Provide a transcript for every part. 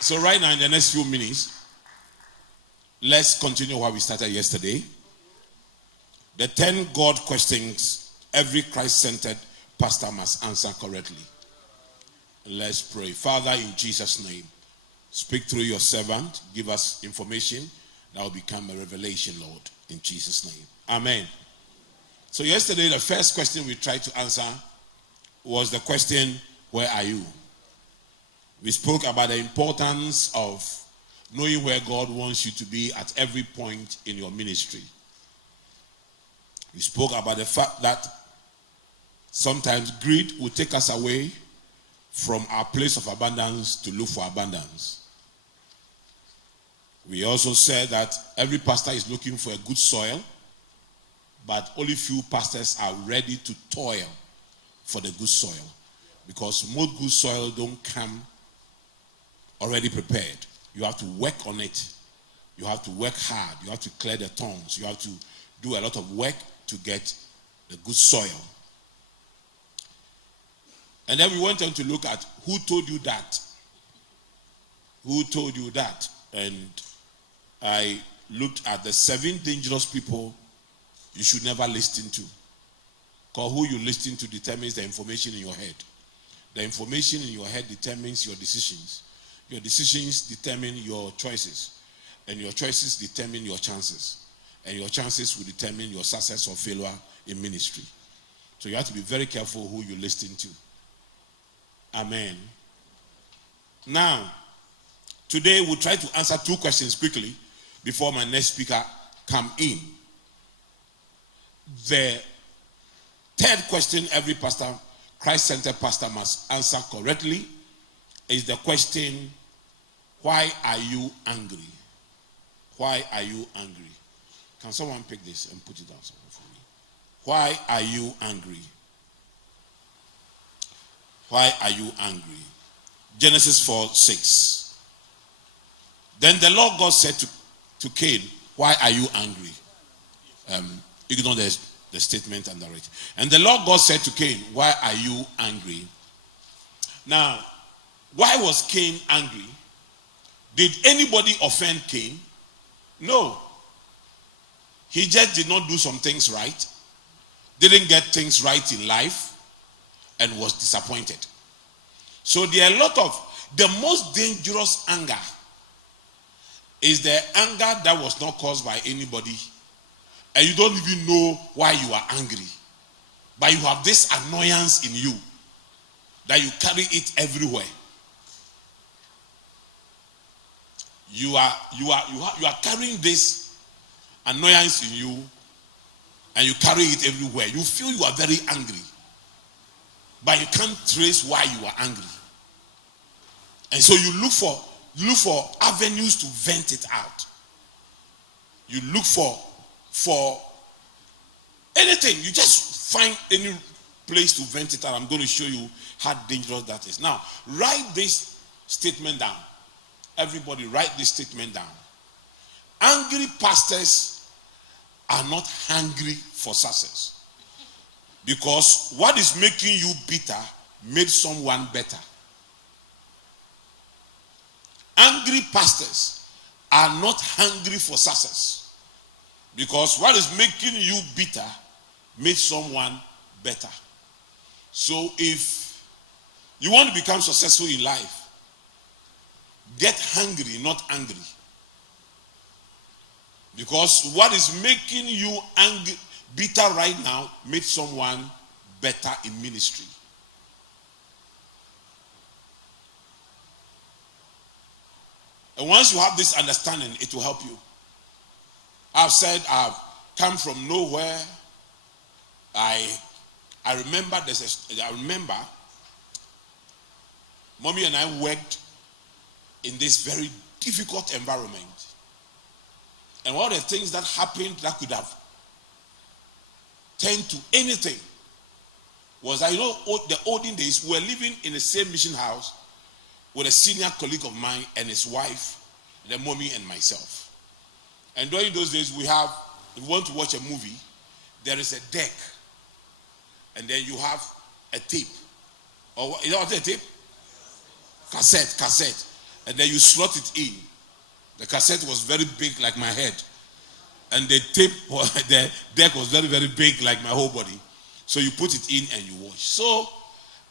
So right now, in the next few minutes, let's continue what we started yesterday. The 10 God questions every Christ-centered pastor must answer correctly. Let's pray. Father, in Jesus' name, speak through your servant. Give us information that will become a revelation, Lord, in Jesus' name. Amen. So yesterday, the first question we tried to answer was the question, where are you? We spoke about the importance of knowing where God wants you to be at every point in your ministry. We spoke about the fact that sometimes greed will take us away from our place of abundance to look for abundance. We also said that every pastor is looking for a good soil, but only few pastors are ready to toil for the good soil, because most good soil don't come already prepared. You have to work on it. You have to work hard. You have to clear the thorns. You have to do a lot of work to get the good soil. And then we went on to look at who told you that. Who told you that? And I looked at the 7 dangerous people you should never listen to. Because who you listen to determines the information in your head. The information in your head determines your decisions. Your decisions determine your choices. And your choices determine your chances. And your chances will determine your success or failure in ministry. So you have to be very careful who you listen to. Amen. Now, today we'll try to answer 2 questions quickly before my next speaker come in. The third question every pastor, Christ-centered pastor, must answer correctly is the question, why are you angry? Why are you angry? Can someone pick this and put it down somewhere for me? Why are you angry? Why are you angry? Genesis 4:6. Then the Lord God said to Cain, why are you angry? Ignore the statement and the rest. And the Lord God said to Cain, why are you angry? Now, why was Cain angry? Did anybody offend Cain? No. He just did not do some things right, didn't get things right in life, and was disappointed. So there are a lot of, the most dangerous anger is the anger that was not caused by anybody, and you don't even know why you are angry, but you have this annoyance in you that you carry it everywhere. You are carrying this annoyance in you, and you carry it everywhere. You feel you are very angry, but you can't trace why you are angry. And so you look for avenues to vent it out. You look for anything. You just find any place to vent it out. I'm going to show you how dangerous that is. Now, write this statement down. Everybody write this statement down. Angry pastors are not hungry for success. Because what is making you bitter made someone better. Angry pastors are not hungry for success. Because what is making you bitter made someone better. So if you want to become successful in life, get hungry, not angry. Because what is making you angry, bitter right now, made someone better in ministry. And once you have this understanding, it will help you. I've said I've come from nowhere. I remember Mommy and I worked in this very difficult environment. And one of the things that happened that could have turned to anything was that, the olden days, we were living in the same mission house with a senior colleague of mine and his wife, and then Mommy and myself. And during those days, if we want to watch a movie, there is a deck. And then you have a tape. Or is that a tape? Cassette. and then you slot it in. The cassette was very big like my head, and the tape, the deck was very, very big like my whole body. So you put it in and you watch. So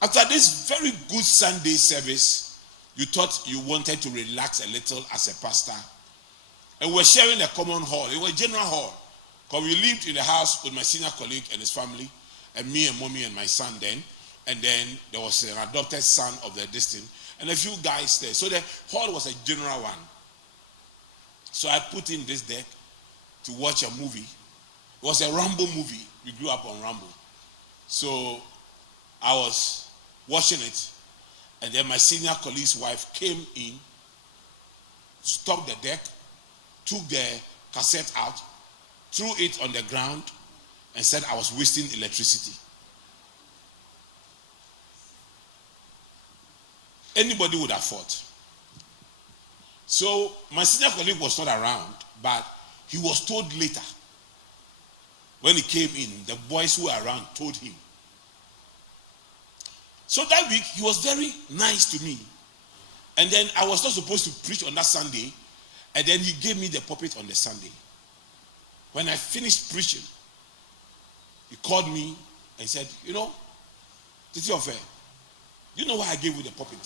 after this very good Sunday service, you thought you wanted to relax a little as a pastor, and we're sharing a common hall. It was a general hall, because we lived in the house with my senior colleague and his family, and me and mommy and my son then. And then there was an adopted son of the distant, and a few guys there. So the hall was a general one. So I put in this deck to watch a movie. It was a Rambo movie. We grew up on Rambo. So I was watching it, and then my senior colleague's wife came in, stopped the deck, took the cassette out, threw it on the ground, and said I was wasting electricity. Anybody would have fought. So my senior colleague was not around, but he was told later. When he came in, the boys who were around told him. So that week, he was very nice to me. And then I was not supposed to preach on that Sunday, and then he gave me the pulpit on the Sunday. When I finished preaching, he called me and said, you know, Titi Ofe, you know why I gave you the pulpit?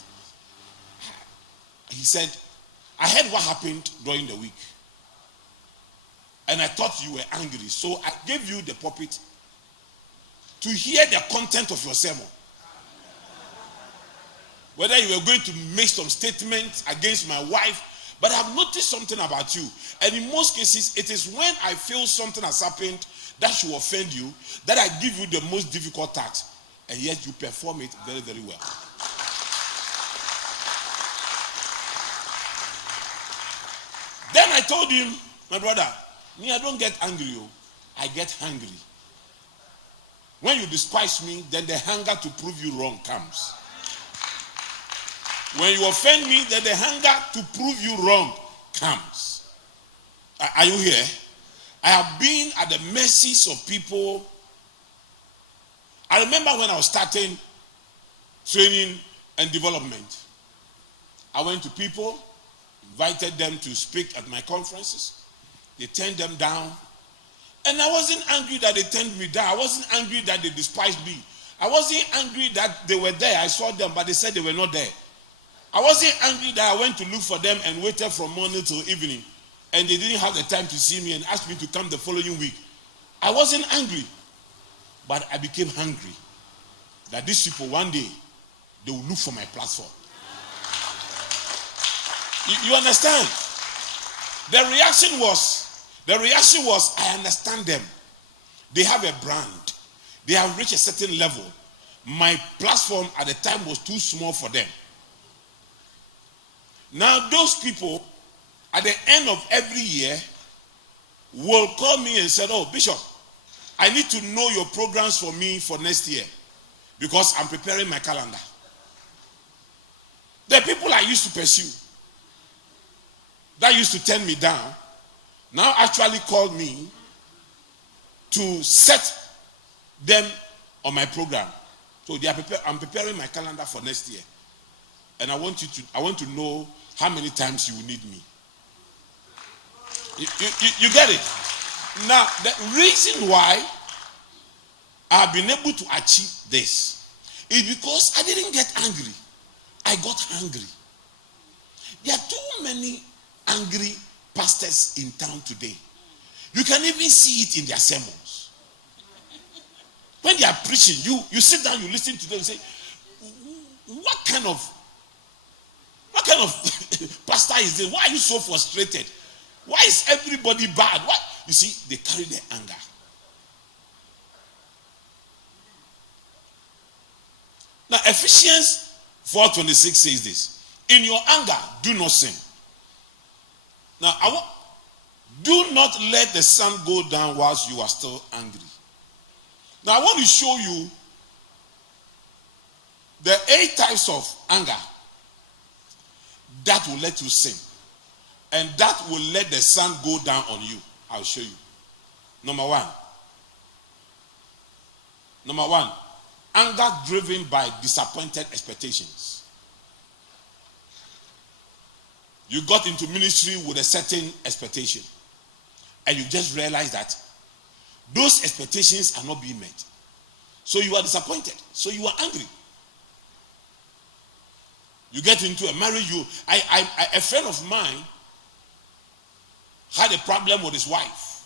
He said, I heard what happened during the week, and I thought you were angry, so I gave you the pulpit to hear the content of your sermon. Whether you were going to make some statements against my wife, but I've noticed something about you, and in most cases, it is when I feel something has happened that should offend you, that I give you the most difficult task, and yet you perform it very, very well. Then I told him, my brother, me, I don't get angry, I get hungry. When you despise me, then the hunger to prove you wrong comes. When you offend me, then the hunger to prove you wrong comes. Are you here? I have been at the mercies of people. I remember when I was starting training and development, I went to people, invited them to speak at my conferences. They turned them down. And I wasn't angry that they turned me down. I wasn't angry that they despised me. I wasn't angry that they were there. I saw them, but they said they were not there. I wasn't angry that I went to look for them and waited from morning till evening, and they didn't have the time to see me and asked me to come the following week. I wasn't angry, but I became hungry that these people one day, they will look for my platform. You understand? The reaction was, I understand them. They have a brand. They have reached a certain level. My platform at the time was too small for them. Now those people, at the end of every year, will call me and say, oh, Bishop, I need to know your programs for me for next year, because I'm preparing my calendar. The people I used to pursue, that used to turn me down, now actually called me to set them on my program. So I'm preparing my calendar for next year. And I want to know how many times you will need me. You get it? Now, the reason why I have been able to achieve this is because I didn't get angry. I got hungry. There are too many angry pastors in town today. You can even see it in their sermons. When they are preaching, you sit down, you listen to them and say, what kind of pastor is this? Why are you so frustrated? Why is everybody bad? Why? You see, they carry their anger. Now, Ephesians 4:26 says this: in your anger, do not sin. Now, do not let the sun go down whilst you are still angry. Now, I want to show you the 8 types of anger that will let you sin, and that will let the sun go down on you. I'll show you. Number one, anger driven by disappointed expectations. You got into ministry with a certain expectation, and you just realized that those expectations are not being met. So you are disappointed. So you are angry. You get into a marriage. A friend of mine had a problem with his wife,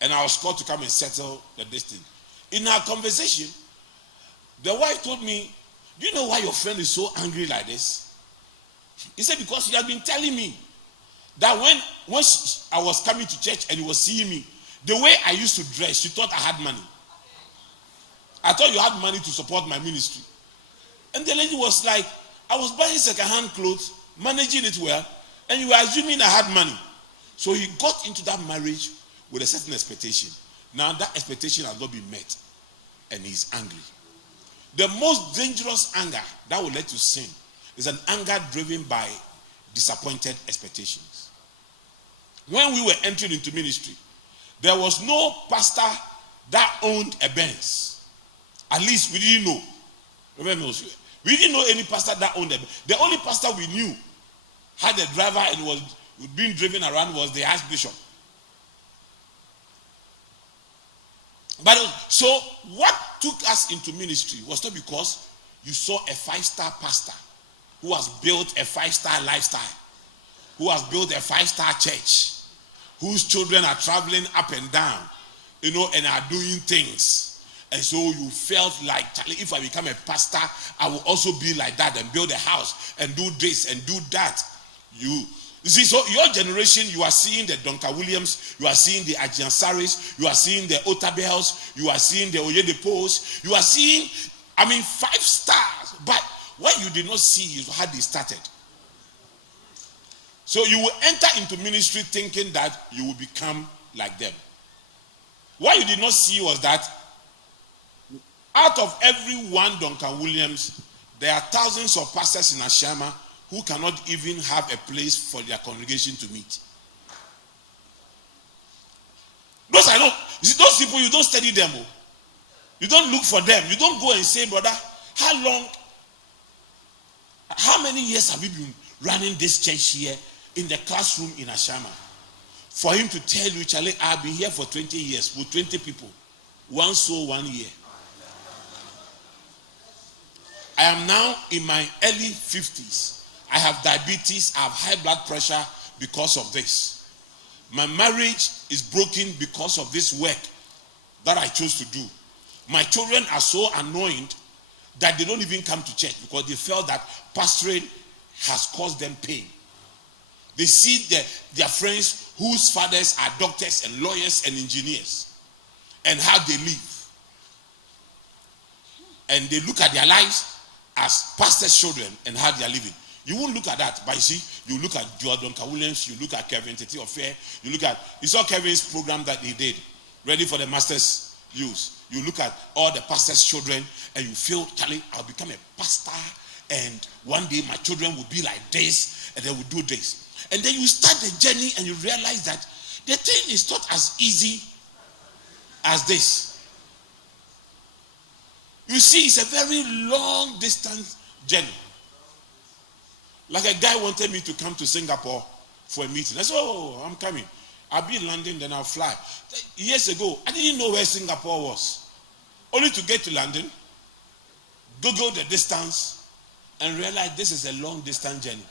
and I was called to come and settle the distance. In our conversation, the wife told me, "Do you know why your friend is so angry like this?" He said, "Because he has been telling me that when I was coming to church and he was seeing me, the way I used to dress, she thought I had money. I thought you had money to support my ministry." And the lady was like, "I was buying second-hand clothes, managing it well, and you were assuming I had money." So he got into that marriage with a certain expectation. Now that expectation has not been met, and he's angry. The most dangerous anger that will lead to sin is an anger driven by disappointed expectations. When we were entering into ministry, there was no pastor that owned a Benz. At least we didn't know. We didn't know any pastor that owned a Benz. The only pastor we knew had a driver and was being driven around was the Archbishop. But so what took us into ministry was not because you saw a 5-star pastor who has built a 5-star lifestyle, who has built a 5-star church, whose children are traveling up and down, and are doing things. And so you felt like, Charlie, if I become a pastor, I will also be like that and build a house and do this and do that. You see, so your generation, you are seeing the Donka Williams, you are seeing the Ajiansaris, you are seeing the Otabels, you are seeing the Oyedepos, you are seeing, 5 stars. But what you did not see is how they started. So you will enter into ministry thinking that you will become like them. What you did not see was that out of every one Duncan Williams, there are thousands of pastors in Ashama who cannot even have a place for their congregation to meet. Those people, you don't study them. You don't look for them. You don't go and say, "Brother, how many years have you been running this church here in the classroom in Ashama?" For him to tell you, "Charlie, I've been here for 20 years with 20 people. One soul, 1 year. I am now in my early 50s. I have diabetes, I have high blood pressure because of this. My marriage is broken because of this work that I chose to do. My children are so annoyed that they don't even come to church because they felt that pastoring has caused them pain. They see their friends whose fathers are doctors and lawyers and engineers and how they live. And they look at their lives as pastors' children and how they are living. You won't look at that, but you see, you look at Jordan Williams, you look at Kevin Tete Affair, you saw Kevin's program that he did, Ready for the Master's Use. You look at all the pastors' children and you feel, Charlie, I'll become a pastor and one day my children will be like this and they will do this. And then you start the journey and you realize that the thing is not as easy as this. You see, it's a very long distance journey. Like a guy wanted me to come to Singapore for a meeting. I said, "Oh, I'm coming. I'll be in London, then I'll fly." Years ago, I didn't know where Singapore was. Only to get to London, Google the distance, and realize this is a long distance journey.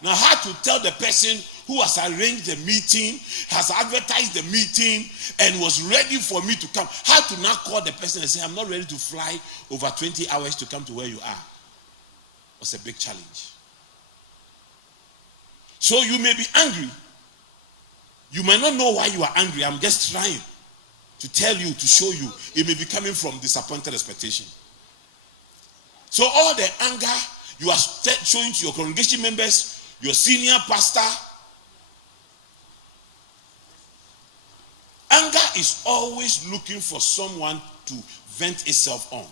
Now I had to tell the person who has arranged the meeting, has advertised the meeting, and was ready for me to come. I had to now call the person and say, "I'm not ready to fly over 20 hours to come to where you are." It was a big challenge. So you may be angry. You might not know why you are angry. I'm just trying to tell you, to show you. It may be coming from disappointed expectation. So all the anger you are showing to your congregation members, your senior pastor, anger is always looking for someone to vent itself on.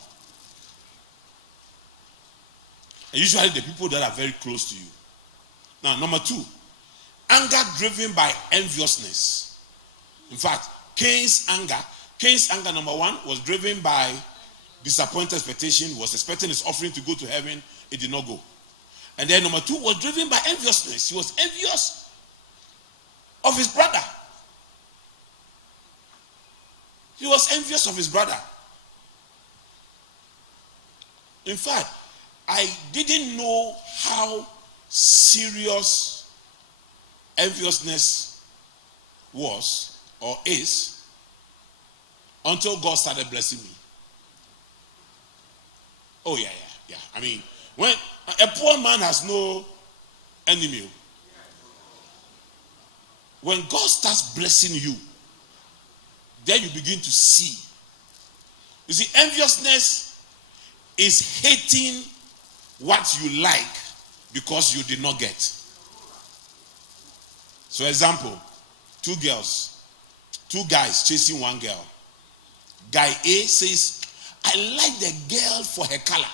And usually the people that are very close to you. Now, number 2, anger driven by enviousness. In fact, Cain's anger, number 1, was driven by disappointed expectation. He was expecting his offering to go to heaven. It did not go. And then number 2 was driven by enviousness. He was envious of his brother. He was envious of his brother. In fact, I didn't know how serious enviousness was or is until God started blessing me. Oh, yeah. I mean, when a poor man has no enemy, when God starts blessing you, then you begin to see. You see, enviousness is hating what you like because you did not get. So, example, 2 guys chasing one girl. Guy A says, I like the girl for her color.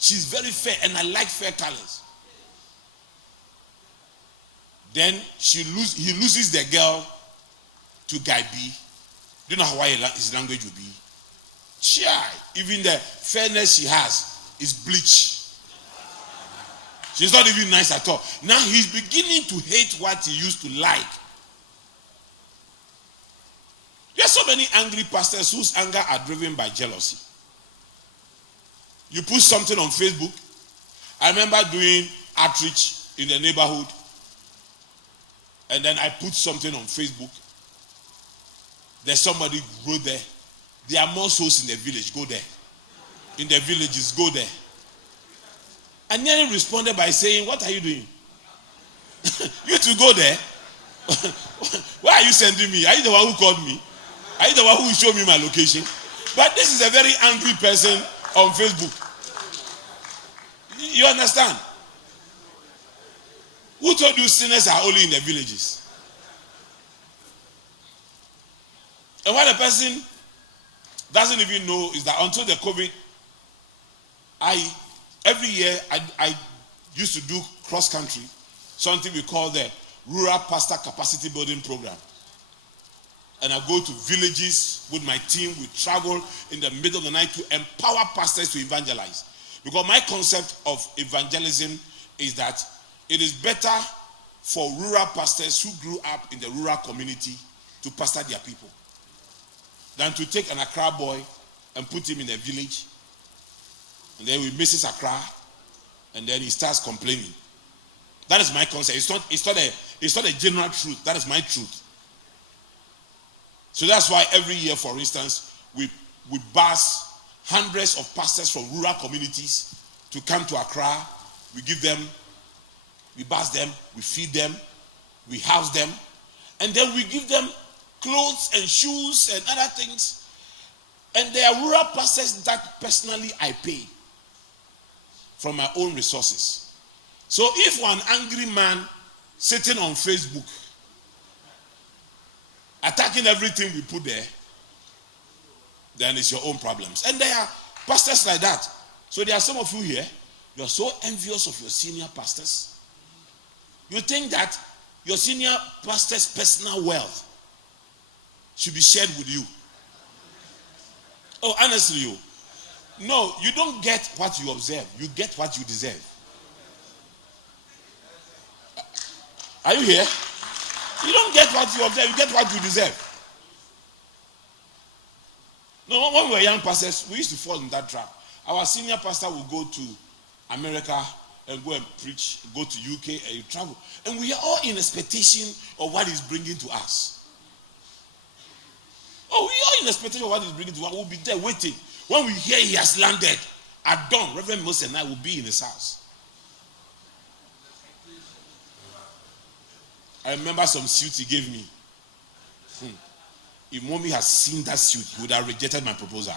She's very fair and I like fair colors. Then he loses the girl to guy B. Do you know how his language will be? Chai, even the fairness she has is bleach. She's not even nice at all. Now he's beginning to hate what he used to like. There are so many angry pastors whose anger are driven by jealousy. You put something on Facebook. I remember doing outreach in the neighborhood. And then I put something on Facebook. There's somebody wrote there. There are more souls in the village. Go there. In the villages, go there. I nearly responded by saying, what are you doing? You to go there? Why are you sending me? Are you the one who called me? Are you the one who showed me my location? But this is a very angry person on Facebook. You understand? Who told you sinners are only in the villages? And what the person doesn't even know is that until the COVID, every year I used to do cross country, something we call the Rural Pastor Capacity Building Program. And I go to villages with my team. We travel in the middle of the night to empower pastors to evangelize. Because my concept of evangelism is that it is better for rural pastors who grew up in the rural community to pastor their people than to take an Accra boy and put him in a village. And then we misses Accra, and then he starts complaining. That is my concept. It's not a general truth. That is my truth. So that's why every year, for instance, we bus hundreds of pastors from rural communities to come to Accra. We bus them, we feed them, we house them, and then we give them clothes and shoes and other things. And there are rural pastors that personally I pay from my own resources. So if you're an angry man sitting on Facebook, attacking everything we put there, then it's your own problems. And there are pastors like that. So there are some of you here, you're so envious of your senior pastors. You think that your senior pastor's personal wealth should be shared with you. Oh, honestly, no, you don't get what you observe. You get what you deserve. Are you here? You don't get what you observe, you get what you deserve. No, when we were young pastors, we used to fall in that trap. Our senior pastor would go to America and go and preach, go to UK and travel. And we are all in expectation of what he's bringing to us. Oh, we are in expectation of what he's bringing to us. We'll be there waiting. When we hear he has landed at dawn, Reverend Moses and I will be in his house. I remember some suit he gave me. If mommy has seen that suit, he would have rejected my proposal.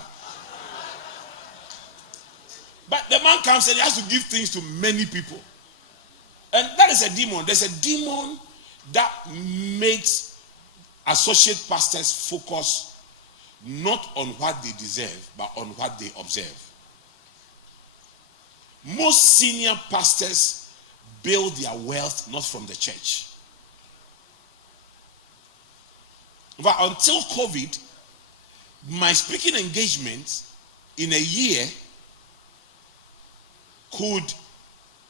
But the man comes and he has to give things to many people. And that is a demon. There's a demon that makes associate pastors focus not on what they deserve, but on what they observe. Most senior pastors build their wealth not from the church. But until COVID, my speaking engagement in a year could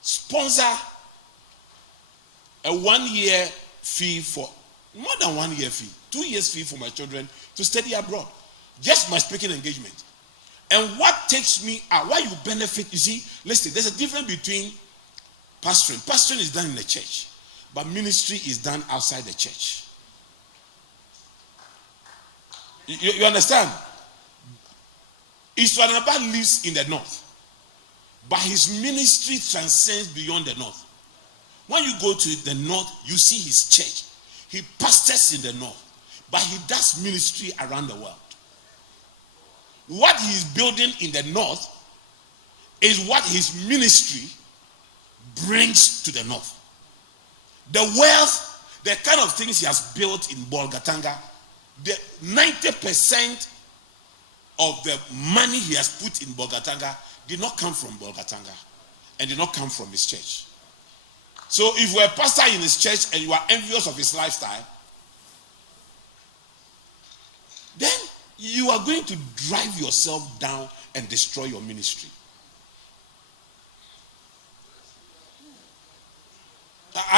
sponsor a 1-year fee for, more than 1 year fee, 2 years fee for my children to study abroad. Just my speaking engagement. And what takes me out, why you benefit, you see, listen, there's a difference between pastoring. Pastoring is done in the church, but ministry is done outside the church. You understand? Iswanaba lives in the north, but his ministry transcends beyond the north. When you go to the north, you see his church. He pastors in the north, but he does ministry around the world. What he is building in the north is what his ministry brings to the north. The wealth, the kind of things he has built in Bolgatanga, the 90% of the money he has put in Bolgatanga did not come from Bolgatanga and did not come from his church. So if you're a pastor in his church and you are envious of his lifestyle, then you are going to drive yourself down and destroy your ministry.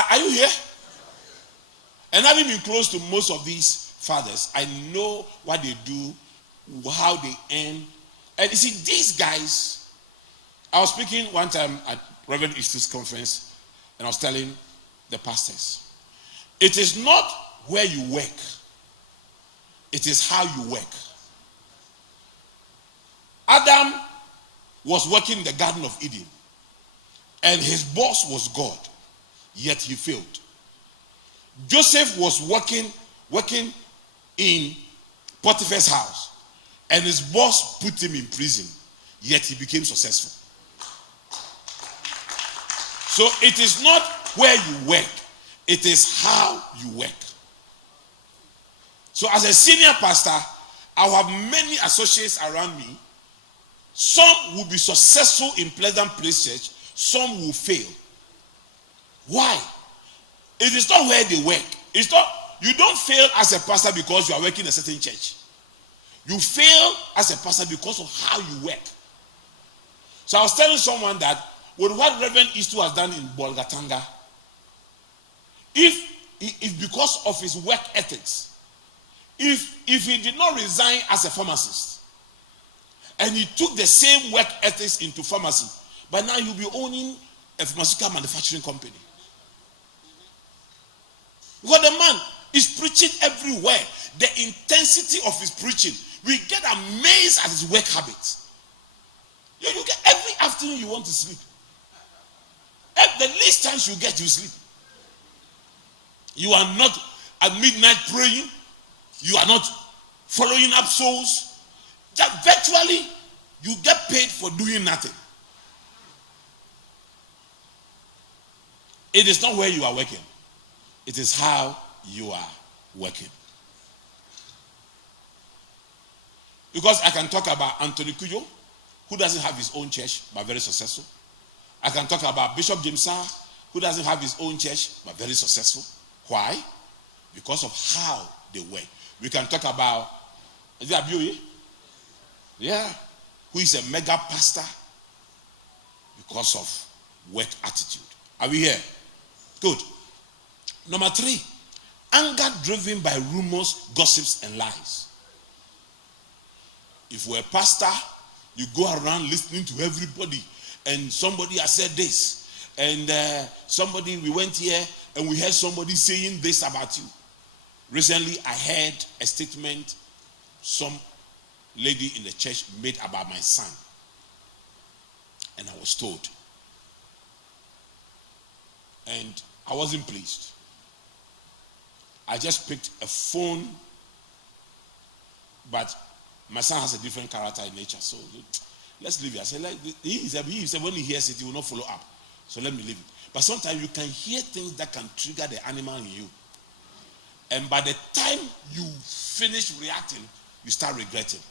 Are you here? And having been close to most of these fathers, I know what they do, how they earn. And you see, these guys, I was speaking one time at Reverend Easton's conference, and I was telling the pastors, it is not where you work, it is how you work. Adam was working in the Garden of Eden, and his boss was God, yet he failed. Joseph was working in Potiphar's house, and his boss put him in prison, yet he became successful. So it is not where you work, it is how you work. So as a senior pastor, I will have many associates around me. Some will be successful in Pleasant Place Church, some will fail. Why? It is not where they work. It's not, you don't fail as a pastor because you are working in a certain church. You fail as a pastor because of how you work. So I was telling someone that with what Reverend Eastu has done in Bolgatanga, if because of his work ethics, if he did not resign as a pharmacist, and he took the same work ethics into pharmacy, but now he'll be owning a pharmaceutical manufacturing company. Because the man is preaching everywhere. The intensity of his preaching, we get amazed at his work habits. You get every afternoon you want to sleep. The least chance you get, you sleep. You are not at midnight praying. You are not following up souls. Just virtually, you get paid for doing nothing. It is not where you are working. It is how you are working. Because I can talk about Anthony Kujo, who doesn't have his own church, but very successful. I can talk about Bishop James Sarr, who doesn't have his own church, but very successful. Why? Because of how they work. We can talk about, is it Abiyoye? Yeah. Who is a mega pastor because of work attitude. Are we here? Good. Number 3, anger driven by rumors, gossips, and lies. If you're a pastor, you go around listening to everybody, and somebody has said this, and we went here and we heard somebody saying this about you. Recently, I heard a statement some lady in the church made about my son, and I was told, and I wasn't pleased. I just picked a phone, but my son has a different character in nature, so let's leave it. I said, like, he said when he hears it, he will not follow up. So let me leave it. But sometimes you can hear things that can trigger the animal in you. And by the time you finish reacting, you start regretting.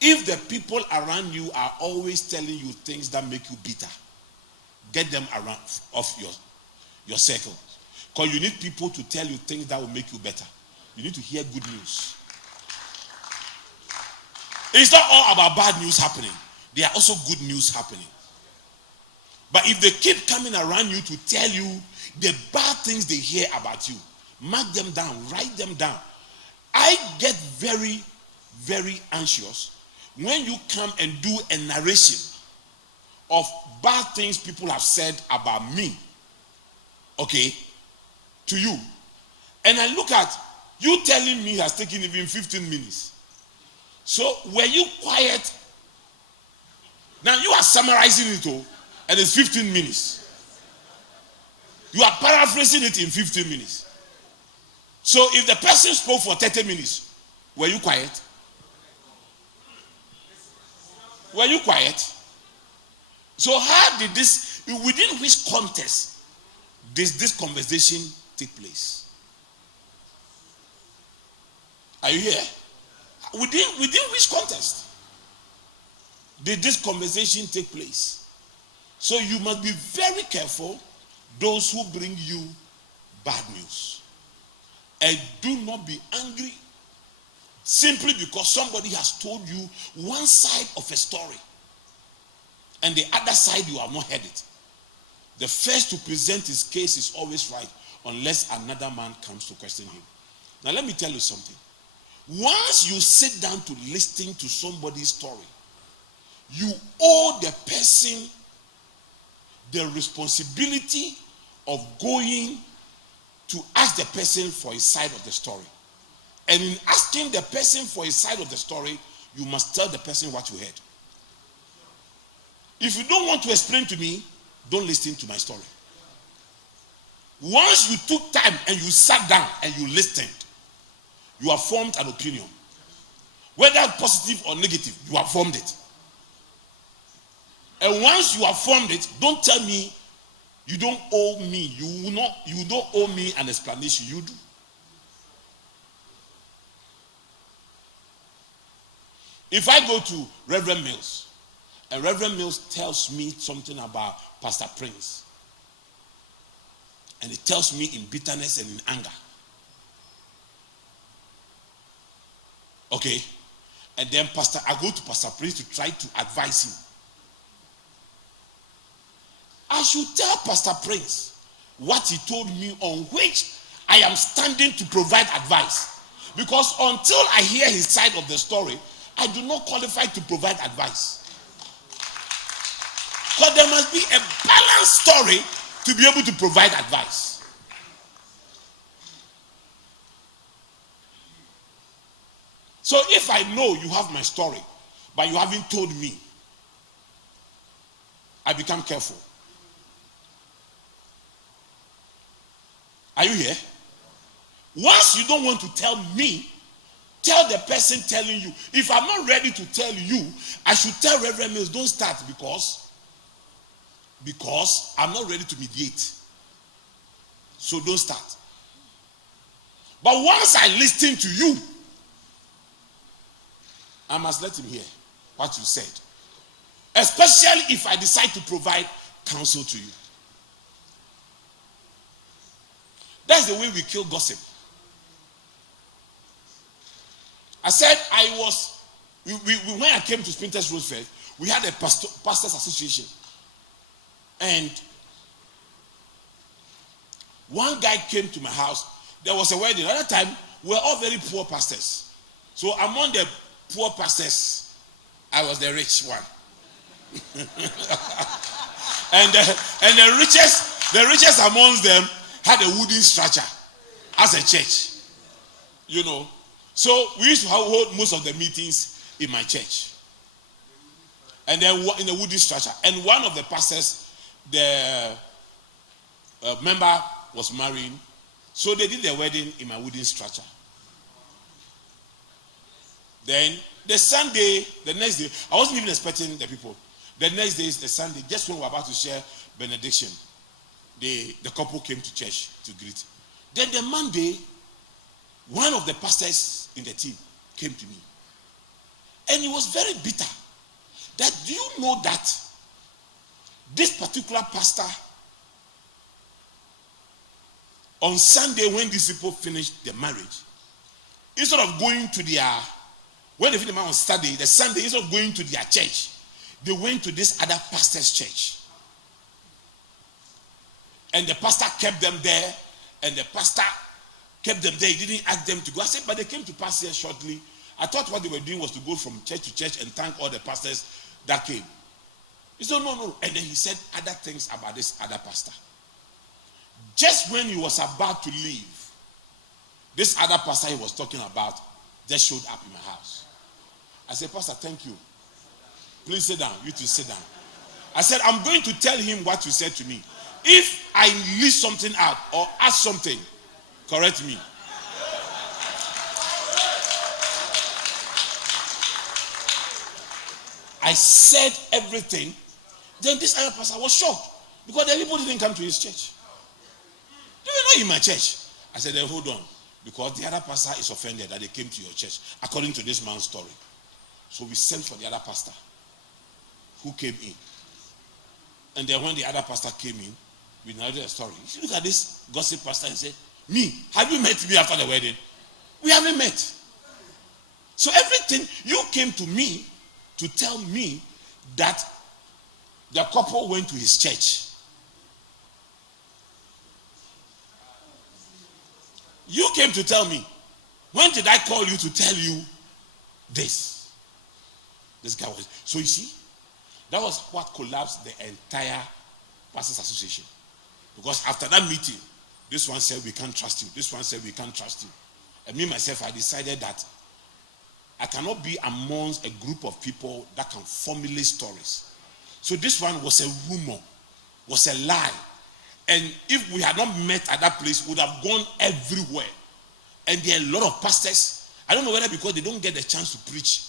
If the people around you are always telling you things that make you bitter, get them around off your circle. Because you need people to tell you things that will make you better. You need to hear good news. It's not all about bad news happening. There are also good news happening. But if they keep coming around you to tell you the bad things they hear about you, mark them down, write them down. I get very, very anxious when you come and do a narration of bad things people have said about me, okay, to you. And I look at you telling me has taken even 15 minutes. So were you quiet? Now you are summarizing it all, and it's 15 minutes. You are paraphrasing it in 15 minutes. So if the person spoke for 30 minutes, were you quiet? Were you quiet? So how did this, within which context did this conversation take place? Are you here? Within which context did this conversation take place? So you must be very careful, those who bring you bad news. And do not be angry simply because somebody has told you one side of a story and the other side you have not heard it. The first to present his case is always right unless another man comes to question him. Now let me tell you something. Once you sit down to listen to somebody's story, you owe the person the responsibility of going to ask the person for his side of the story. And in asking the person for his side of the story, you must tell the person what you heard. If you don't want to explain to me, don't listen to my story. Once you took time and you sat down and you listened, you have formed an opinion. Whether positive or negative, you have formed it. And once you have formed it, don't tell me you don't owe me. You don't owe me an explanation. You do. If I go to Reverend Mills, and Reverend Mills tells me something about Pastor Prince, and he tells me in bitterness and in anger, okay, and then I go to Pastor Prince to try to advise him. I should tell Pastor Prince what he told me on which I am standing to provide advice. Because until I hear his side of the story, I do not qualify to provide advice. Because there must be a balanced story to be able to provide advice. So if I know you have my story, but you haven't told me, I become careful. Are you here? Once you don't want to tell me, tell the person telling you. If I'm not ready to tell you, I should tell Reverend Mills, don't start because I'm not ready to mediate. So don't start. But once I listen to you, I must let him hear what you said. Especially if I decide to provide counsel to you. That's the way we kill gossip. I said when I came to Spinters Road Fair, we had a pastors association. And one guy came to my house. There was a wedding. At that time, we were all very poor pastors. So among the poor pastors, I was the rich one. and the richest amongst them had a wooden structure as a church. You know. So we used to hold most of the meetings in my church. And then in a wooden structure. And one of the pastors, the member was marrying. So they did their wedding in my wooden structure. Then the Sunday, the next day, I wasn't even expecting the people. The next day is the Sunday, just when we were about to share benediction, the couple came to church to greet. Then the Monday, one of the pastors in the team came to me. And he was very bitter. That, do you know that this particular pastor, on Sunday when these people finished their marriage, instead of going to when they finished the marriage on Saturday, the Sunday, instead of going to their church, they went to this other pastor's church. And the pastor kept them there. And the pastor kept them there. He didn't ask them to go. I said, but they came to pass here shortly. I thought what they were doing was to go from church to church and thank all the pastors that came. He said, no. And then he said other things about this other pastor. Just when he was about to leave, this other pastor he was talking about just showed up in my house. I said, Pastor, thank you. Please sit down. You two sit down. I said, I'm going to tell him what you said to me. If I leave something out or ask something, correct me. I said everything. Then this other pastor was shocked because the people didn't come to his church. They were not in my church. I said, then hold on. Because the other pastor is offended that they came to your church, according to this man's story. So we sent for the other pastor who came in. And then when the other pastor came in, we narrated a story. You look at this gossip pastor and say, me, have you met me after the wedding? We haven't met. So everything, you came to me to tell me that the couple went to his church. You came to tell me. When did I call you to tell you this? This guy was. So you see, that was what collapsed the entire pastors association. Because after that meeting, this one said we can't trust you. This one said we can't trust you. And me myself, I decided that I cannot be amongst a group of people that can formulate stories. So this one was a rumor, was a lie. And if we had not met at that place, we would have gone everywhere. And there are a lot of pastors. I don't know whether because they don't get the chance to preach.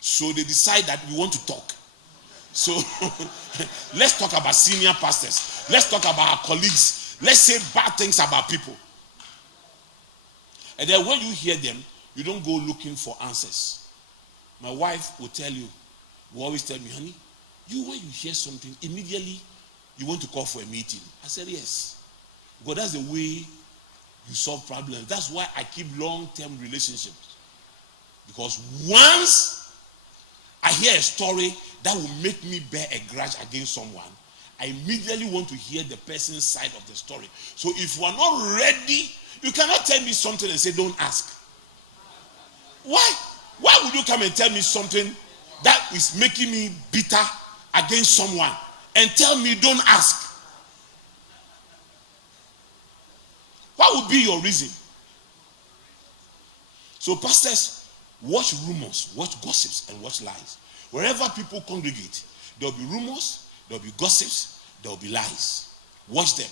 So they decide that we want to talk. So let's talk about senior pastors. Let's talk about our colleagues. Let's say bad things about people. And then when you hear them, you don't go looking for answers. My wife will tell you, will always tell me, honey, when you hear something, immediately you want to call for a meeting. I said, yes. Because that's the way you solve problems. That's why I keep long-term relationships. Because once I hear a story that will make me bear a grudge against someone, I immediately want to hear the person's side of the story. So if you are not ready, you cannot tell me something and say, don't ask. Why? Why would you come and tell me something that is making me bitter against someone and tell me don't ask? What would be your reason? So pastors, watch rumors, watch gossips, and watch lies. Wherever people congregate, there will be rumors, there will be gossips, there will be lies. Watch them.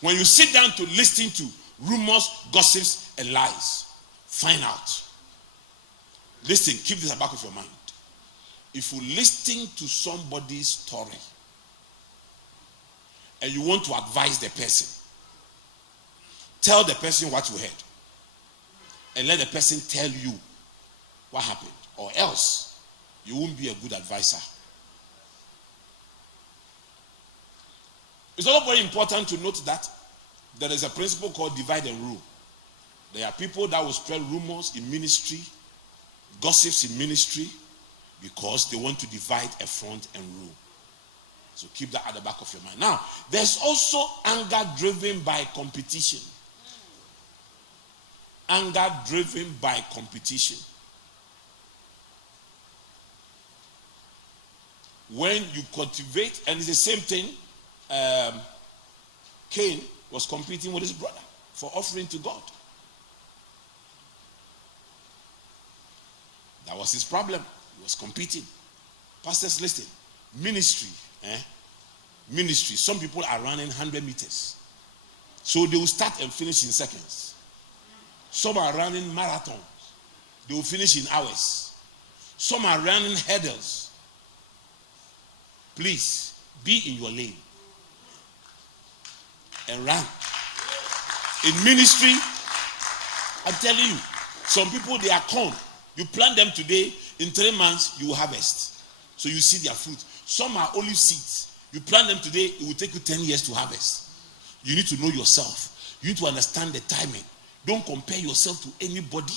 When you sit down to listen to rumors, gossips, and lies, find out. Listen, keep this at the back of your mind. If you listen to somebody's story and you want to advise the person, tell the person what you heard and let the person tell you what happened, or else you won't be a good advisor. It's also very important to note that there is a principle called divide and rule. There are people that will spread rumors in ministry, gossips in ministry, because they want to divide a front and rule. So keep that at the back of your mind. Now, there's also anger driven by competition. Anger driven by competition. When you cultivate, and it's the same thing, Cain was competing with his brother for offering to God. That was his problem. He was competing. Pastors, listen. Ministry. Ministry. Some people are running 100 meters. So they will start and finish in seconds. Some are running marathons. They will finish in hours. Some are running hurdles. Please, be in your lane and run. In ministry, I'm telling you, some people, they are corn. You plant them today, in 3 months, you will harvest. So you see their fruit. Some are olive seeds. You plant them today, it will take you 10 years to harvest. You need to know yourself. You need to understand the timing. Don't compare yourself to anybody.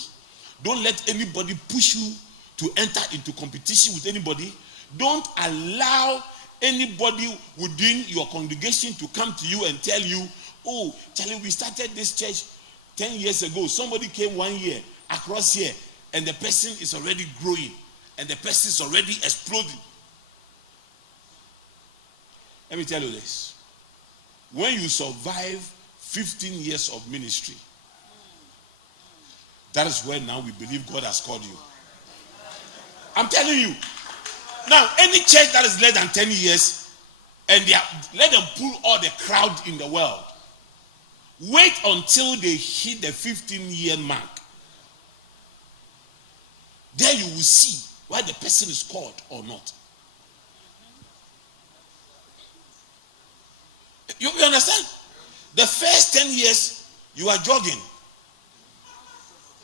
Don't let anybody push you to enter into competition with anybody. Don't allow anybody within your congregation to come to you and tell you, oh, Charlie, we started this church 10 years ago. Somebody came 1 year across here, and the person is already growing, and the person is already exploding. Let me tell you this. When you survive 15 years of ministry, that is where now we believe God has called you. I'm telling you. Now, any church that is less than 10 years, and let them pull all the crowd in the world. Wait until they hit the 15-year mark. Then you will see whether the person is called or not. You understand? The first 10 years, you are jogging.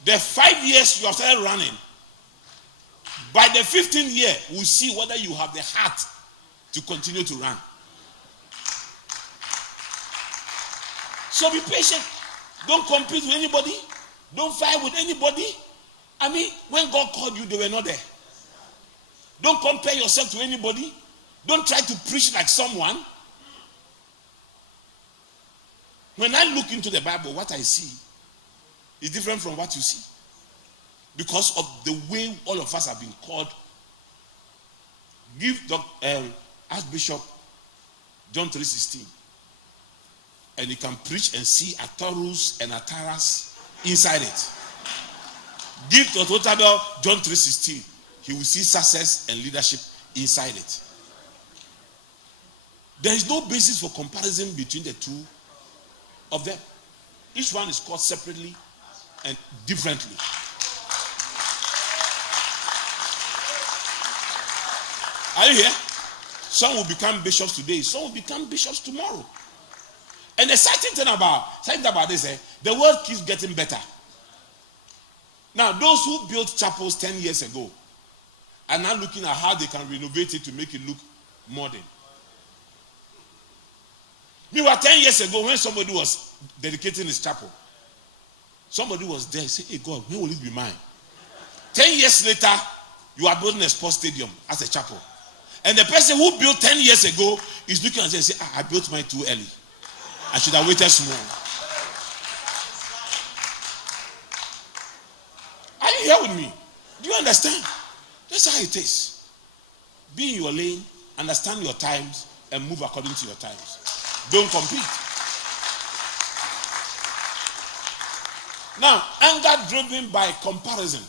The 5 years, you have started running. By the 15th year, we'll see whether you have the heart to continue to run. So be patient. Don't compete with anybody. Don't fight with anybody. I mean, when God called you, they were not there. Don't compare yourself to anybody. Don't try to preach like someone. When I look into the Bible, what I see is different from what you see. Because of the way all of us have been called. Give Archbishop John 3:16. And he can preach and see Atarus and Ataras inside it. Give Dr. Otabil John 3:16. He will see success and leadership inside it. There is no basis for comparison between the two of them. Each one is called separately and differently. Are you here? Some will become bishops today. Some will become bishops tomorrow. And the exciting thing about this, the world keeps getting better. Now, those who built chapels 10 years ago are now looking at how they can renovate it to make it look modern. Meanwhile, 10 years ago, when somebody was dedicating his chapel, somebody was there and said, hey God, when will it be mine? 10 years later, you are building a sports stadium as a chapel. And the person who built 10 years ago is looking at it and saying, I built mine too early. I should have waited small. Are you here with me? Do you understand? That's how it is. Be in your lane, understand your times, and move according to your times. Don't compete. Now, anger driven by comparison.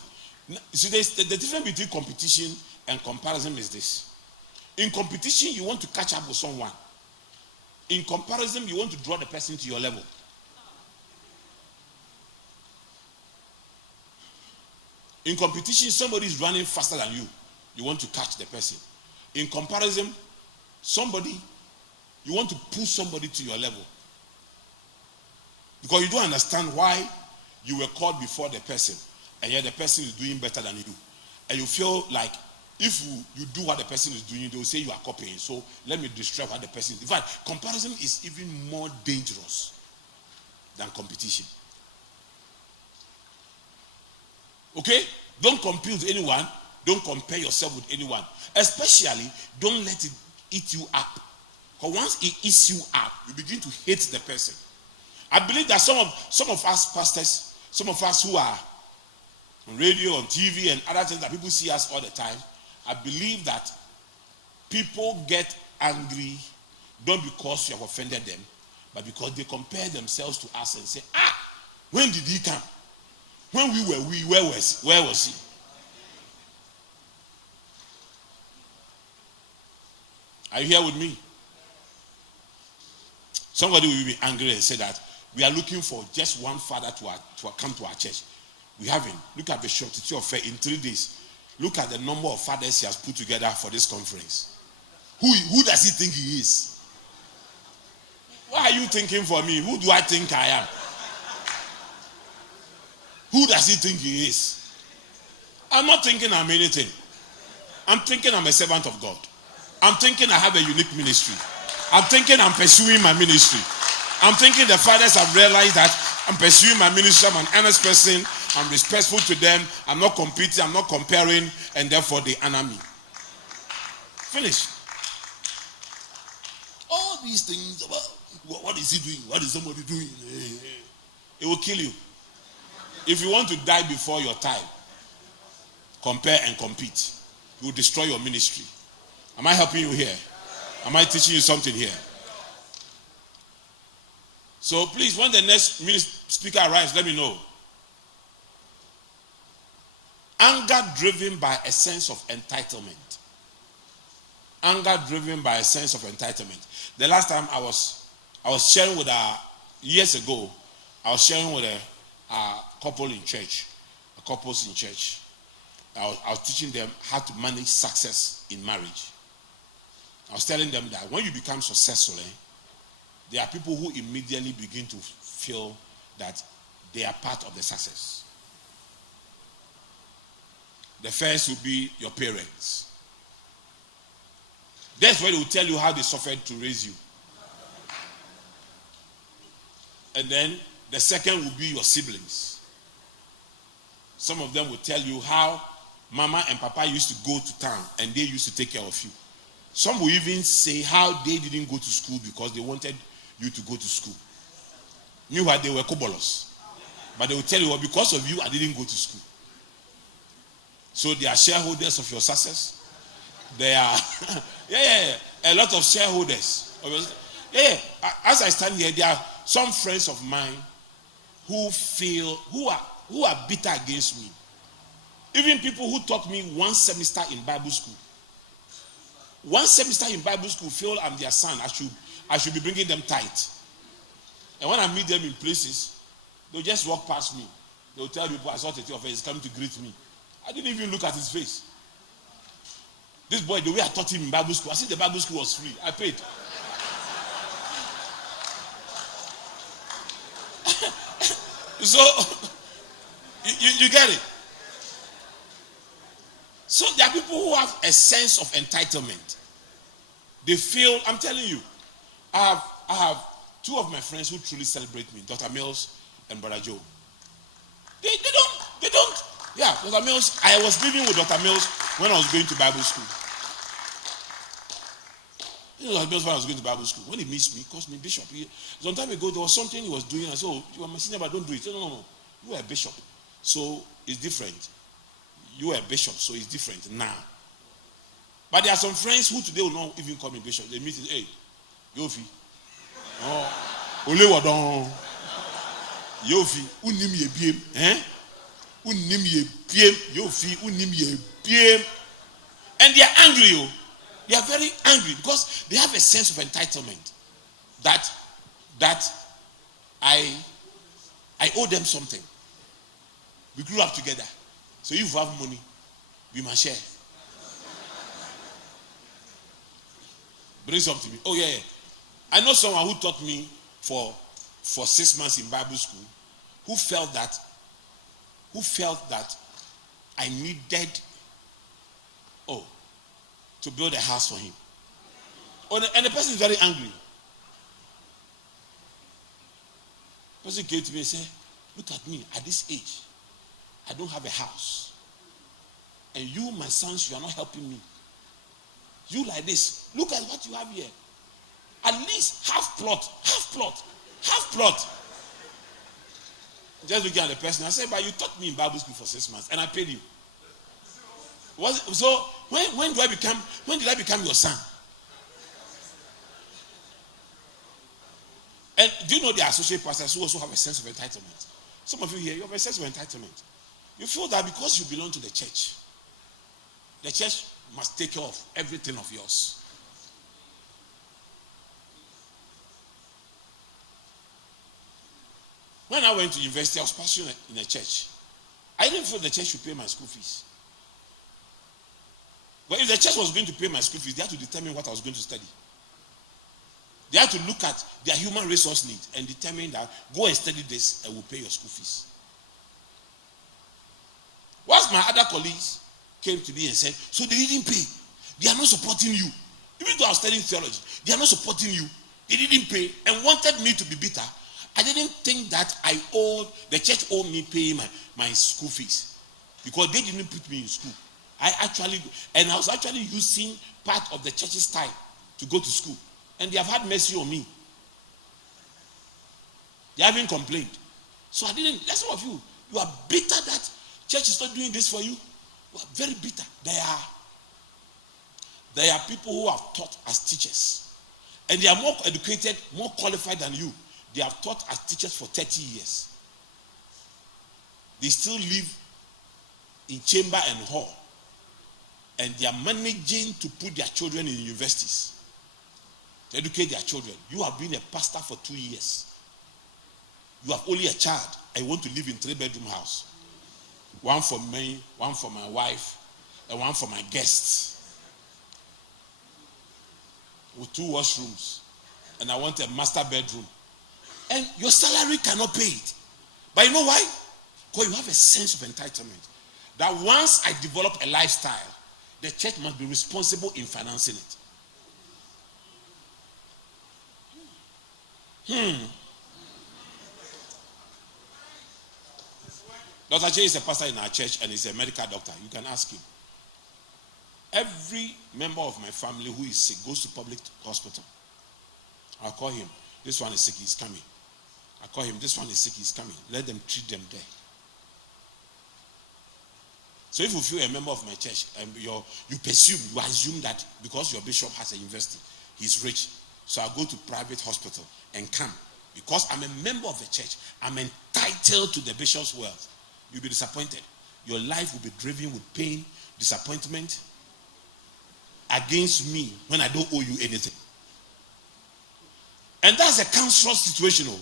See, the difference between competition and comparison is this. In competition, you want to catch up with someone. In comparison, you want to draw the person to your level. In competition, somebody is running faster than you. You want to catch the person. In comparison, you want to push somebody to your level. Because you don't understand why you were called before the person, and yet the person is doing better than you. And you feel like if you do what the person is doing, they will say you are copying. So let me destroy what the person is. In fact, comparison is even more dangerous than competition. Okay? Don't compete with anyone. Don't compare yourself with anyone. Especially, don't let it eat you up. Because once it eats you up, you begin to hate the person. I believe that some of us pastors, some of us who are on radio, on TV, and other things that people see us all the time, I believe that people get angry not because you have offended them, but because they compare themselves to us and say, when did he come? When where was he? Are you here with me? Somebody will be angry and say that we are looking for just one father to come to our church. We haven't. Look at the shortage of faith in 3 days. Look at the number of fathers he has put together for this conference. Who does he think he is? Why are you thinking for me? Who do I think I am? Who does he think he is? I'm not thinking I'm anything. I'm thinking I'm a servant of God. I'm thinking I have a unique ministry. I'm thinking I'm pursuing my ministry. I'm thinking the fathers have realized that I'm pursuing my ministry. I'm an honest person. I'm respectful to them. I'm not competing. I'm not comparing. And therefore they honor me. Finish. All these things about what is he doing? What is somebody doing? It will kill you. If you want to die before your time, compare and compete. You will destroy your ministry. Am I helping you here? Am I teaching you something here? So please, when the next speaker arrives, let me know. Anger driven by a sense of entitlement. Anger driven by a sense of entitlement. The last time I was sharing with years ago, I was sharing with a couple in church, couples in church. I was teaching them how to manage success in marriage. I was telling them that when you become successful, there are people who immediately begin to feel that they are part of the success. The first will be your parents. That's where they will tell you how they suffered to raise you. And then the second will be your siblings. Some of them will tell you how Mama and Papa used to go to town and they used to take care of you. Some will even say how they didn't go to school because they wanted you to go to school. Meanwhile, they were kobolos. But they will tell you, well, because of you, I didn't go to school. So they are shareholders of your success. They are, a lot of shareholders. As I stand here, there are some friends of mine who are bitter against me. Even people who taught me one semester in Bible school. One semester in Bible school feel I'm their son. I should be bringing them tithe. And when I meet them in places, they'll just walk past me. They'll tell people I saw Tete of he's coming to greet me. I didn't even look at his face. This boy, the way I taught him in Bible school, I said the Bible school was free. I paid. So, you get it? So there are people who have a sense of entitlement. They feel, I'm telling you, I have two of my friends who truly celebrate me, Dr. Mills and Brother Joe. They don't. Yeah, Dr. Mills, I was living with Dr. Mills when I was going to Bible school. Dr. Mills, when I was going to Bible school, when he meets me, he calls me bishop. Some time ago, there was something he was doing. I said, oh, you are my senior, but don't do it. He said, no. You are a bishop. So it's different. You are a bishop, so it's different now. But there are some friends who today will not even call me bishop. They meet it, hey, Yofi. Oh, Ole Wadon. Yofi, unim ye biem. Unim ye biem. Yofi, unim ye biem. And they are angry. They are very angry because they have a sense of entitlement. That I owe them something. We grew up together. So if you have money, we must share. Bring something to me. Oh yeah. I know someone who taught me for 6 months in Bible school who felt that I needed to build a house for him. And the person is very angry. The person came to me and said, look at me at this age. I don't have a house. And you, my sons, you are not helping me. You like this. Look at what you have here. At least half plot. Just looking at the person, I said, but you taught me in Bible school for 6 months and I paid you. So when did I become your son? And do you know there are associate pastors who also have a sense of entitlement? Some of you here, you have a sense of entitlement. You feel that because you belong to the church must take care of everything of yours. When I went to university, I was pastoring in a church. I didn't feel the church should pay my school fees. But if the church was going to pay my school fees, they had to determine what I was going to study. They had to look at their human resource needs and determine that go and study this and we'll pay your school fees. Once my other colleagues came to me and said, so they didn't pay. They are not supporting you. Even though I was studying theology, they are not supporting you. They didn't pay and wanted me to be bitter. I didn't think that the church owed me paying my school fees because they didn't put me in school. I was actually using part of the church's time to go to school. And they have had mercy on me. They haven't complained. So I didn't. That's some of you. You are bitter that church is not doing this for you. You are very bitter. There are people who have taught as teachers. And they are more educated, more qualified than you. They have taught as teachers for 30 years. They still live in chamber and hall. And they are managing to put their children in universities. To educate their children. You have been a pastor for 2 years. You have only a child. I want to live in 3-bedroom house. One for me, one for my wife, and one for my guests. With 2 washrooms. And I want a master bedroom. And your salary cannot pay it. But you know why? Because you have a sense of entitlement. That once I develop a lifestyle, the church must be responsible in financing it. Dr. J is a pastor in our church and he's a medical doctor. You can ask him. Every member of my family who is sick goes to public hospital. I'll call him. This one is sick, he's coming. I call him. This one is sick, he's coming. Let them treat them there. So if you feel a member of my church and you assume that because your bishop has a university, he's rich. So I go to private hospital and come. Because I'm a member of the church, I'm entitled to the bishop's wealth. You'll be disappointed. Your life will be driven with pain, disappointment against me when I don't owe you anything. And that's a cancerous situation.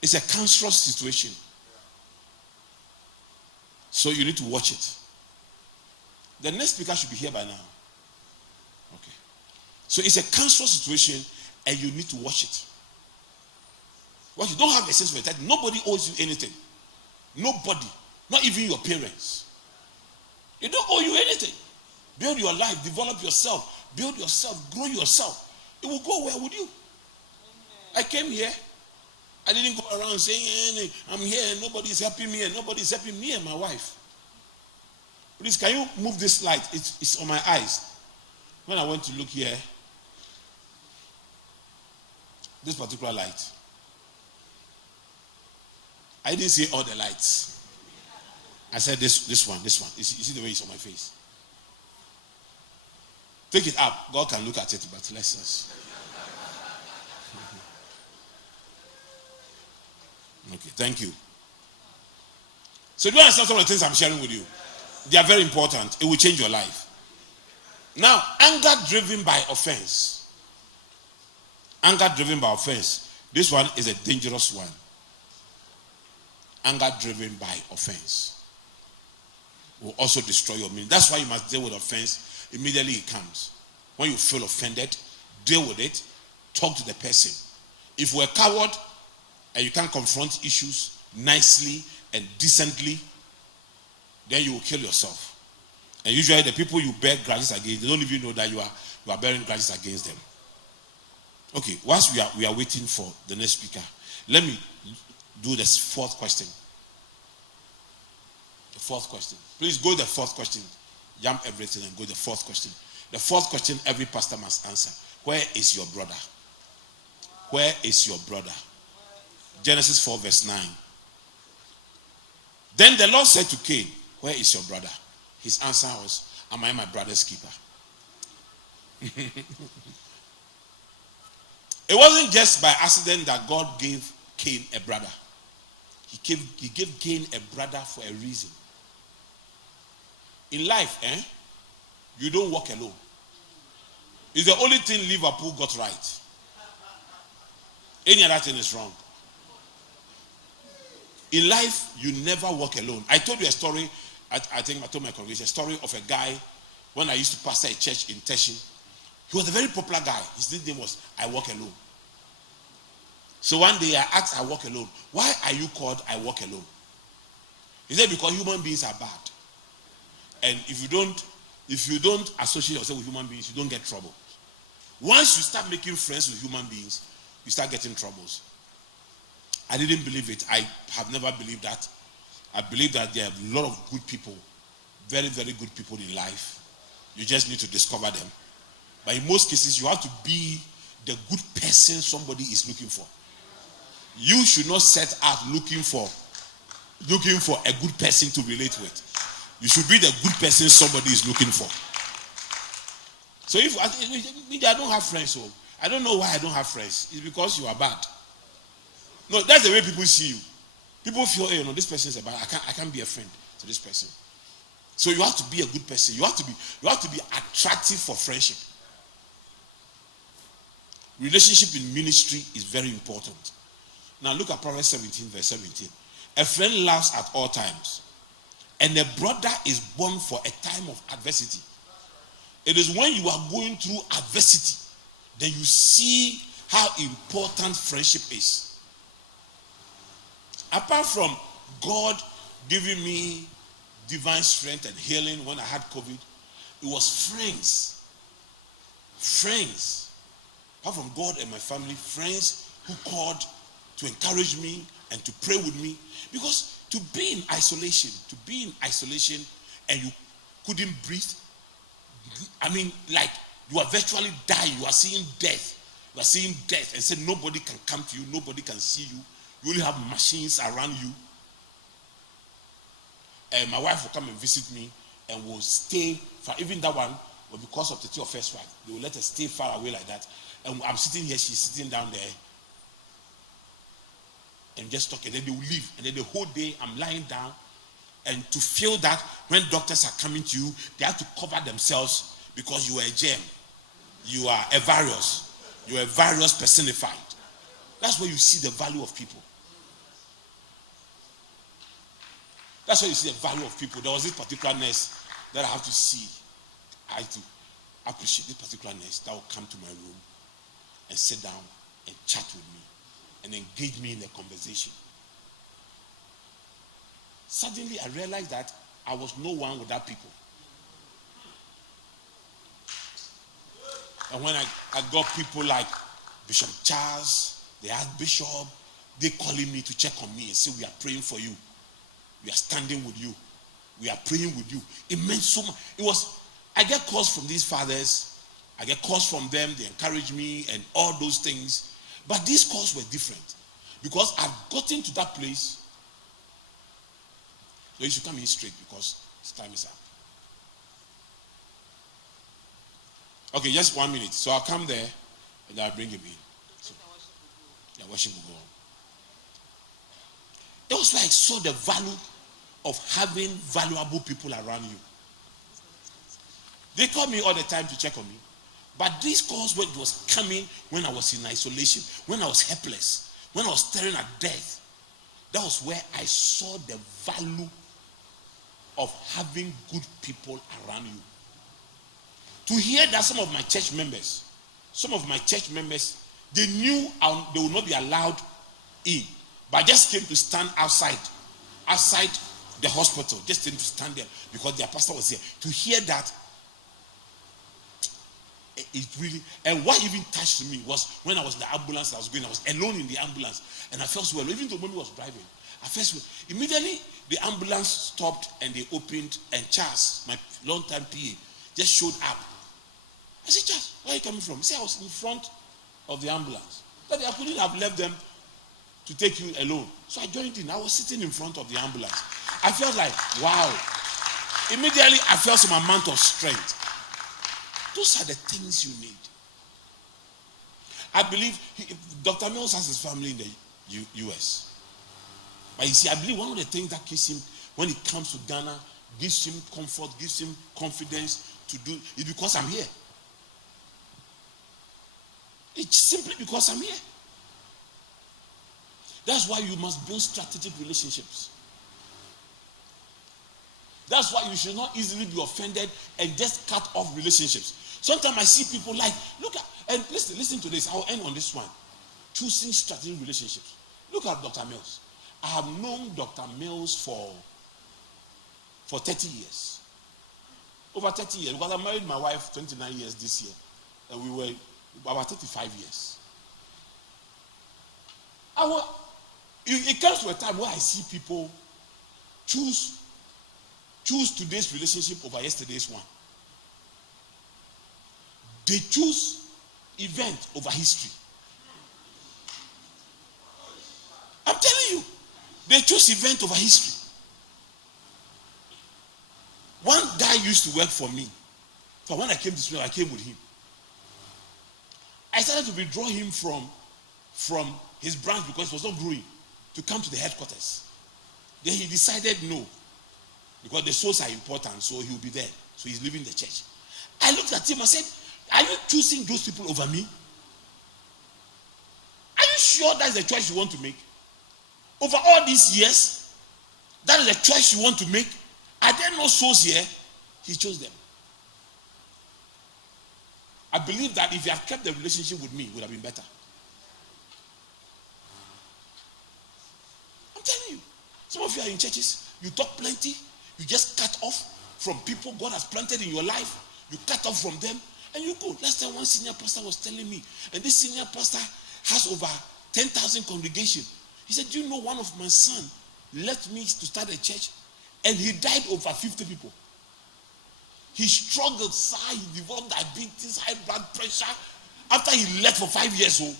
It's a cancerous situation. So you need to watch it. The next speaker should be here by now. Okay. So it's a cancerous situation and you need to watch it. Well, you don't have a sense of entitlement. Nobody owes you anything. Nobody. Not even your parents. They don't owe you anything. Build your life. Develop yourself. Build yourself. Grow yourself. It will go well with you. I came here. I didn't go around saying, I'm here and nobody's helping me and nobody's helping me and my wife. Please, can you move this light? It's on my eyes. When I went to look here, this particular light, I didn't see all the lights. I said this one. You see the way it's on my face? Take it up. God can look at it, but let's just. Okay, thank you. So do you understand some of the things I'm sharing with you? They are very important. It will change your life. Now, anger driven by offense. Anger driven by offense. This one is a dangerous one. Anger driven by offense will also destroy your meaning. That's why you must deal with offense immediately it comes. When you feel offended, deal with it. Talk to the person. If you're a coward and you can't confront issues nicely and decently, then you will kill yourself. And usually the people you bear grudges against, they don't even know that you are bearing grudges against them. Okay, whilst we are waiting for the next speaker, let me do this fourth question. The fourth question. Please go to the fourth question. Jump everything and go to the fourth question. The fourth question every pastor must answer. Where is your brother? Where is your brother? Genesis 4 verse 9. Then the Lord said to Cain, where is your brother? His answer was, am I my brother's keeper? It wasn't just by accident that God gave Cain a brother. He gave Cain a brother for a reason. In life, you don't walk alone. It's the only thing Liverpool got right. Any other thing is wrong. In life, you never walk alone. I told you a story, I think I told my congregation, a story of a guy when I used to pastor a church in Teshin. He was a very popular guy. His name was I Walk Alone. So one day I asked I Walk Alone, why are you called I Walk Alone? He said, because human beings are bad. And if you don't associate yourself with human beings, you don't get trouble. Once you start making friends with human beings, you start getting troubles. I didn't believe it. I have never believed that. I believe that there are a lot of good people very, very good people in life. You just need to discover them. But in most cases, you have to be the good person somebody is looking for. You should not set out looking for a good person to relate with. You should be the good person somebody is looking for. So if I don't have friends, so I don't know why I don't have friends. It's because you are bad. No, that's the way people see you. People feel, hey, this person is bad. I can't be a friend to this person. So you have to be a good person. You have to be attractive for friendship. Relationship in ministry is very important. Now look at Proverbs 17, verse 17. A friend laughs at all times, and a brother is born for a time of adversity. It is when you are going through adversity that you see how important friendship is. Apart from God giving me divine strength and healing when I had COVID, it was friends. Friends. Apart from God and my family, friends who called to encourage me and to pray with me. Because to be in isolation and you couldn't breathe, like you are virtually dying. You are seeing death. You are seeing death and say nobody can come to you, nobody can see you. You only have machines around you. And my wife will come and visit me and will stay far. Even that one, but because of the two of first wife, they will let us stay far away like that. And I'm sitting here, she's sitting down there. And just talking. Then they will leave. And then the whole day I'm lying down. And to feel that when doctors are coming to you, they have to cover themselves because you are a germ. You are a virus. You are a virus personified. That's where you see the value of people. That's where you see the value of people. There was this particular nurse that I have to see. I have to appreciate this particular nurse that will come to my room and sit down and chat with me and engage me in a conversation. Suddenly I realized that I was no one without people. And when I got people like Bishop Charles, the Archbishop, they calling me to check on me and say, we are praying for you. We are standing with you. We are praying with you. It meant so much. I get calls from these fathers. I get calls from them. They encourage me and all those things. But these calls were different. Because I've gotten to that place. So you should come in straight because time is up. Okay, just 1 minute. So I'll come there and I'll bring him in. So, yeah, worship will go on. It was like saw the value of having valuable people around you. They call me all the time to check on me. But these calls when it was coming when I was in isolation, when I was helpless, when I was staring at death, that was where I saw the value of having good people around you. To hear that some of my church members, they knew they would not be allowed in, but just came to stand outside the hospital, just came to stand there because their pastor was there. To hear that, it really, and what even touched me was when I was in the ambulance, I was alone in the ambulance, and I felt so well. Even though mommy was driving, I felt so well. Immediately, the ambulance stopped and they opened, and Charles, my long-time PA, just showed up. I said, Charles, where are you coming from? He said, I was in front of the ambulance. That I couldn't have left them to take you alone. So I joined in. I was sitting in front of the ambulance. I felt like, wow. Immediately, I felt some amount of strength. Those are the things you need. I believe Dr. Mills has his family in the U.S. But you see, I believe one of the things that keeps him, when it comes to Ghana, gives him comfort, gives him confidence to do, is because I'm here. It's simply because I'm here. That's why you must build strategic relationships. That's why you should not easily be offended and just cut off relationships. Sometimes I see people like, look at, and listen to this. I'll end on this one. Choosing strategic relationships. Look at Dr. Mills. I have known Dr. Mills for 30 years. Over 30 years. Because I married my wife 29 years this year. And we were about 35 years. It comes to a time where I see people choose choose today's relationship over yesterday's one. They choose event over history. I'm telling you, they choose event over history. One guy used to work for me. So when I came to school, I came with him. I started to withdraw him from his branch because it was not growing, to come to the headquarters. Then he decided no, because the souls are important, so he'll be there. So he's leaving the church. I looked at him and said, are you choosing those people over me? Are you sure that's the choice you want to make? Over all these years, that is the choice you want to make? Are there no souls here? He chose them. I believe that if you have kept the relationship with me, it would have been better. I'm telling you. Some of you are in churches, you talk plenty, you just cut off from people God has planted in your life. You cut off from them, and you go. Last time one senior pastor was telling me, and this senior pastor has over 10,000 congregation. He said, do you know one of my son left me to start a church, and he died over 50 people. He struggled, he developed diabetes, high blood pressure, after he left for 5 years old,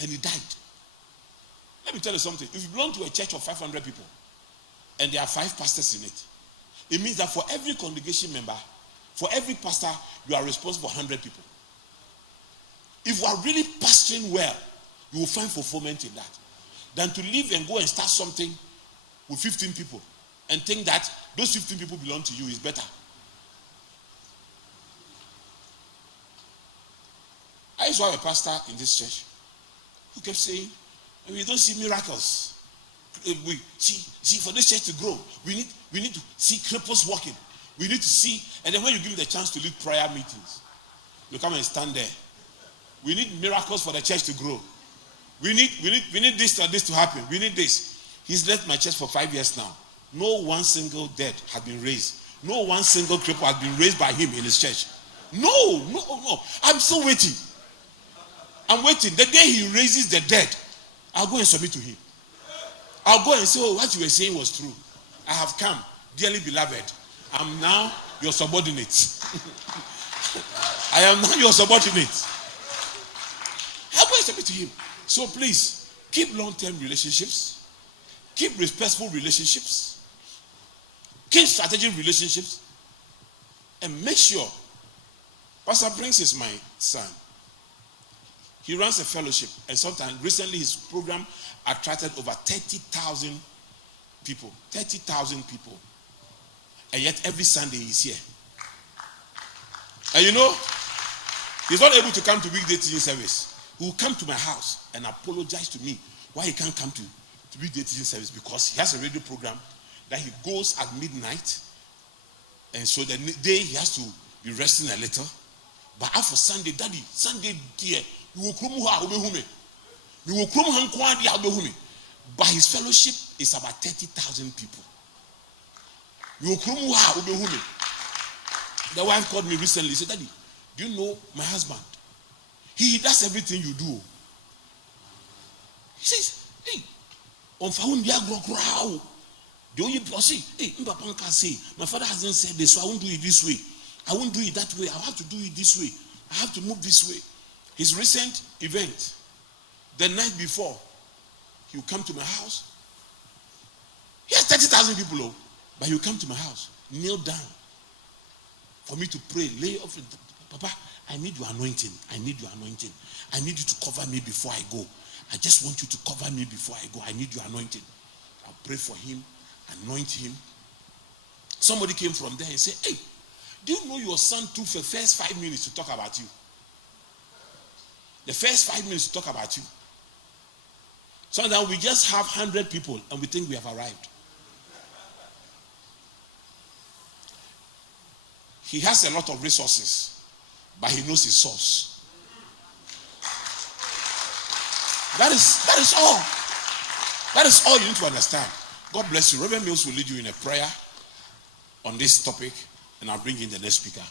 and he died. Let me tell you something. If you belong to a church of 500 people, and there are 5 pastors in it, it means that for every congregation member, for every pastor, you are responsible for 100 people. If you are really pastoring well, you will find fulfillment in that. Than to leave and go and start something with 15 people and think that those 15 people belong to you is better. I used to have a pastor in this church who kept saying, we don't see miracles. We see for this church to grow, we need to see cripples walking. We need to see, and then when you give me the chance to lead prayer meetings, you come and stand there. We need miracles for the church to grow. We need this or this to happen. We need this. He's left my church for 5 years now. No one single dead has been raised. No one single cripple has been raised by him in his church. No. I'm still waiting. I'm waiting. The day he raises the dead, I'll go and submit to him. I'll go and say, oh, what you were saying was true. I have come, dearly beloved. I'm now your subordinate. I am now your subordinate. I'll go and submit to him. So please, keep long-term relationships. Keep respectful relationships. Keep strategic relationships. And make sure, Pastor Prince is my son. He runs a fellowship. And sometimes, recently his program attracted over 30,000 people. 30,000 people. And yet every Sunday he's here. And you know, he's not able to come to weekday teaching service. He will come to my house and apologize to me why he can't come to weekday teaching service, because he has a radio program that he goes at midnight, and so the day he has to be resting a little. But after Sunday, Daddy, Sunday dear, you will come but his fellowship is about 30,000 people. The wife called me recently. She said, Daddy, do you know my husband? He does everything you do. He says, hey, on found the only person, hey, my father hasn't said this, so I won't do it this way. I won't do it that way. I'll have to do it this way. I have to move this way. His recent event, the night before, he will come to my house. He has 30,000 people, but he will come to my house, kneel down for me to pray, lay off. Papa, I need your anointing. I need your anointing. I need you to cover me before I go. I just want you to cover me before I go. I need your anointing. I'll pray for him, anoint him. Somebody came from there and said, hey, do you know your son took the first 5 minutes to talk about you? The first 5 minutes to talk about you. Sometimes we just have 100 people and we think we have arrived. He has a lot of resources, but he knows his source. That is all. That is all you need to understand. God bless you. Reverend Mills will lead you in a prayer on this topic, and I'll bring in the next speaker.